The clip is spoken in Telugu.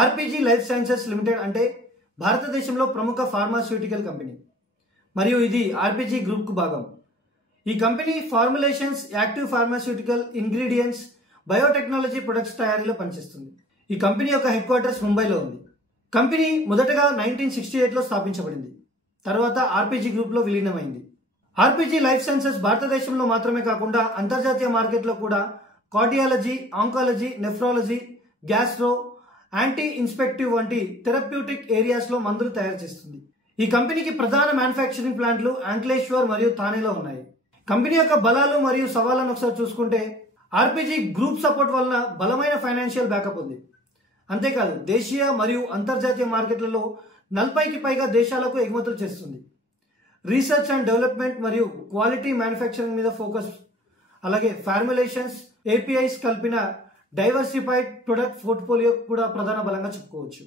ఆర్పీజీ లైఫ్ సైన్సెస్ లిమిటెడ్ అంటే భారతదేశంలో ప్రముఖ ఫార్మాస్యూటికల్ కంపెనీ మరియు ఇది ఆర్పీజీ గ్రూప్కు భాగం. ఈ company formulations, active pharmaceutical ingredients, biotechnology products తయారీలో పనిచేస్తుంది. ఈ కంపెనీ యొక్క హెడ్ క్వార్టర్స్ ముంబైలో ఉంది. కంపెనీ మొదటగా 1968లో స్థాపించబడింది. తర్వాత ఆర్పీజీ గ్రూప్లో విలీనమైంది. ఆర్పీజీ లైఫ్ సైన్సెస్ భారతదేశంలో మాత్రమే కాకుండా అంతర్జాతీయ మార్కెట్లో కూడా cardiology, oncology, nephrology, gastro, anti infective వంటి థెరప్యూటిక్ ఏరియాస్లో మందులు తయారు చేస్తుంది. ఈ కంపెనీకి ప్రధాన మ్యానుఫ్యాక్చరింగ్ ప్లాంట్లు అంక్లేశ్వర్ మరియు థానేలో ఉన్నాయి. కంపెనీ యొక్క బలాలు మరియు సవాళ్లను ఒకసారి చూసుకుంటే ఆర్పీజీ గ్రూప్ సపోర్ట్ వలన బలమైన ఫైనాన్షియల్ బ్యాకప్ ఉంది. అంతేకాదు దేశీయ మరియు అంతర్జాతీయ మార్కెట్లలో 40కి పైగా దేశాలకు ఎగుమతులు చేస్తుంది. రీసెర్చ్ అండ్ డెవలప్మెంట్ మరియు క్వాలిటీ మ్యానుఫ్యాక్చరింగ్ మీద ఫోకస్, అలాగే ఫార్ములేషన్స్, ఏపీఐస్ కలిపిన డైవర్సిఫైడ్ ప్రొడక్ట్ పోర్ట్ఫోలియో కూడా ప్రధాన బలంగా చెప్పుకోవచ్చు.